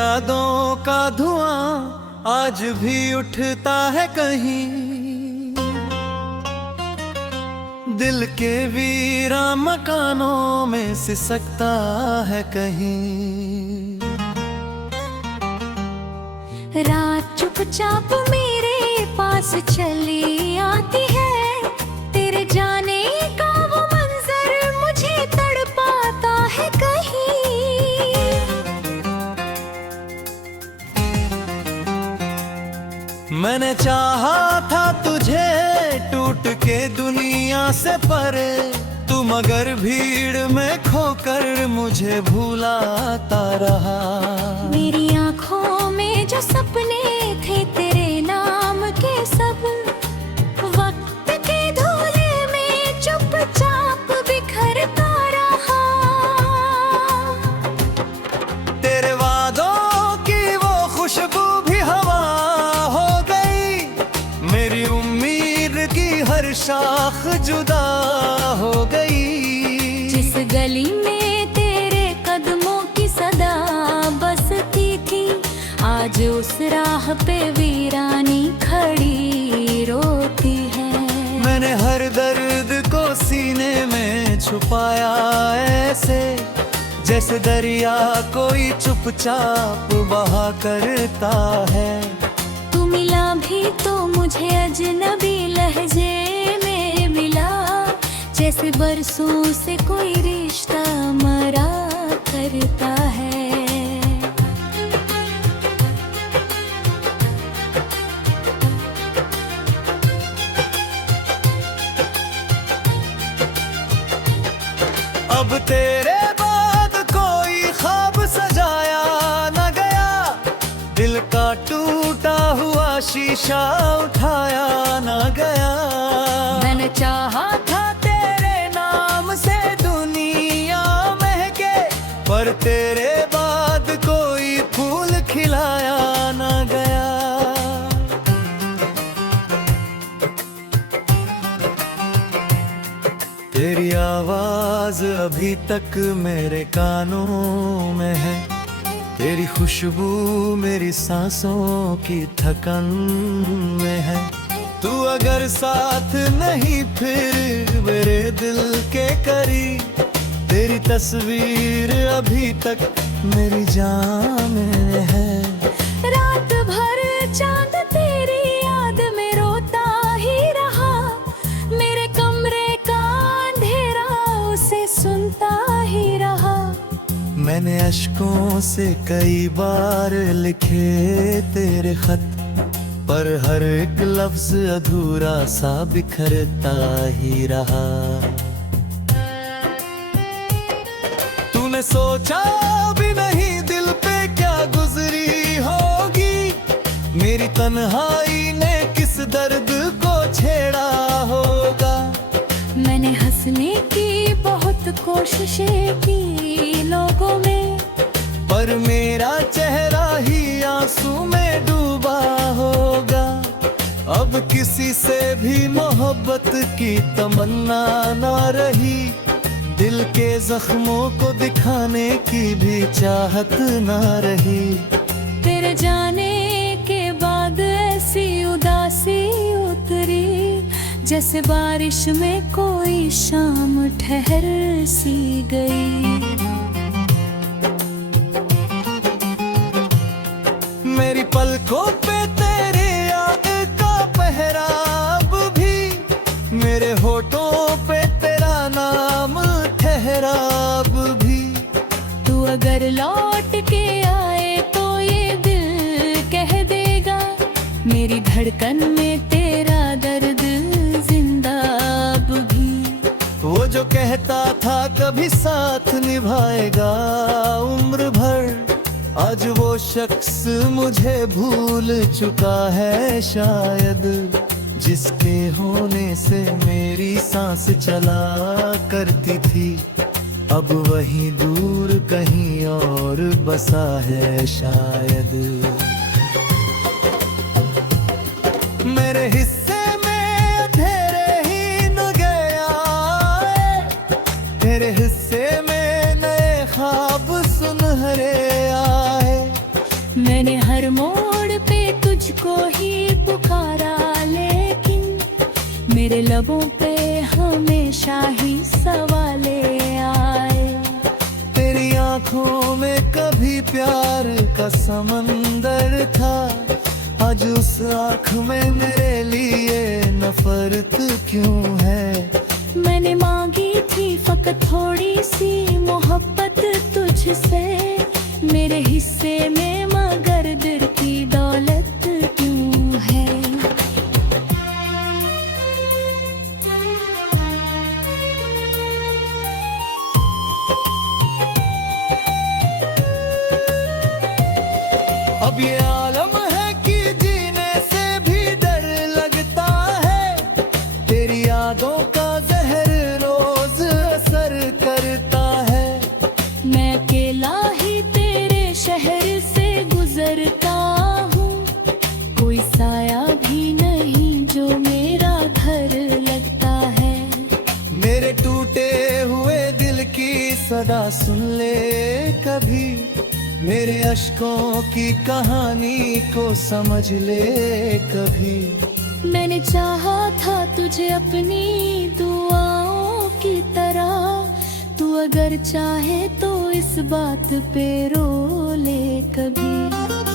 यादों का धुआं आज भी उठता है कहीं, दिल के वीरा मकानों में सिसकता है कहीं। रात चुपचाप मेरे पास चली आती है, तेरे जाने का वो मंजर मुझे तड़पाता है कहीं। मैंने चाहा था तुझे टूट के दुनिया से परे, तू मगर भीड़ में खोकर मुझे भुलाता रहा। मेरी आँखों में जो सपने थे तेरे नाम के, सब वक्त के धूले में चुपचाप बिखरता रहा। तेरे वादों की वो खुशबू भी हवा हो गई, मेरी उम्मीद की हर शाख जुदा हो गई। जिस गली में तेरे कदमों की सदा बसती थी, आज उस राह पे वीरानी खड़ी रोती है। मैंने हर दर्द को सीने में छुपाया ऐसे, जैसे दरिया कोई चुपचाप बहा करता है। तू मिला भी तो मुझे अजनबी लहजे में मिला, जैसे बरसों से कोई रिश्ता मरा करता है। अब तेरे बाद कोई ख्वाब सजाया न गया, दिल का टूटा हुआ शीशा उठाया न गया। मैंने चाहा था तेरे नाम से दुनिया महके, पर तेरे बाद कोई फूल खिलाया न गया। तेरी आवाज अभी तक मेरे कानों में है, तेरी खुशबू मेरी सांसों की थकन में है। तू अगर साथ नहीं फिर मेरे दिल के करीब, तेरी तस्वीर अभी तक मेरी जान में है। रात भर चांद तेरी याद में रोता ही रहा, मेरे कमरे का अंधेरा उसे सुनता ही रहा। मैंने अश्कों से कई बार लिखे तेरे खत, पर हर एक लफ्ज अधूरा सा बिखरता ही रहा। तूने सोचा भी नहीं दिल पे क्या गुजरी होगी, मेरी तन्हाई ने किस दर्द को छेड़ा होगा। मैंने हंसने की बहुत कोशिशें की लोगों में, पर मेरा चेहरा ही आंसू में डूबा होगा। अब किसी से भी मोहब्बत की तमन्ना ना रही, दिल के जख्मों को दिखाने की भी चाहत ना रही। तेरे जाने के बाद ऐसी उदासी उतरी, जैसे बारिश में कोई शाम ठहर सी गई। मेरी पलकों पे तेरे याद का पहराव भी, मेरे होठों पे तेरा नाम ठहराव भी। तू अगर लौट के आए तो ये दिल कह देगा, मेरी धड़कन में तेरा दर्द जिंदा अब भी। वो जो कहता था कभी साथ निभाएगा उम्र भर, आज वो शख्स मुझे भूल चुका है शायद। जिसके होने से मेरी सांस चला करती थी, अब वहीं दूर कहीं और बसा है शायद। मेरे हिस्से में अंधेरे ही न गया, तेरे हिस्से में नए ख्वाब सुनहरे आए। लबों पे हमेशा ही सवाले आए। तेरी आंखों में कभी प्यार का समंदर था, आज उस आंख में मेरे लिए नफरत क्यों है। मैंने मांगी थी फकत थोड़ी सी मोहब्बत तुझसे, मेरे हिस्से में मगर दिल की दौलत क्यों है। अब ये आलम है कि जीने से भी डर लगता है, तेरी यादों का जहर रोज असर करता है। मैं अकेला ही तेरे शहर से गुजरता हूँ, कोई साया भी नहीं जो मेरा घर लगता है। मेरे टूटे हुए दिल की सदा सुन ले कभी, मेरे अश्कों की कहानी को समझ ले कभी। मैंने चाहा था तुझे अपनी दुआओं की तरह, तू अगर चाहे तो इस बात पे रो ले कभी।